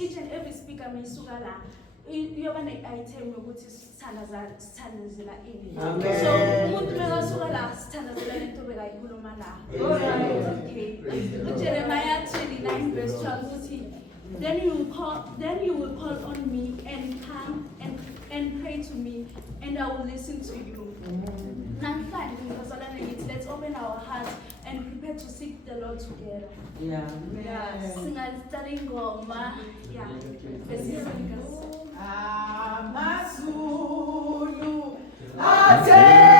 Each and every speaker may sugala. You're going to item which is Sanazilla in. So, Mutmela Sugala, Sanazilla to be like Gulumala. Okay. Jeremiah 29, verse 12. Then you will call on me and come and pray to me, and I will listen to you. Let's open our hearts and prepare to seek the Lord together. Yeah. Studying Goma. Yeah. Amasulu ate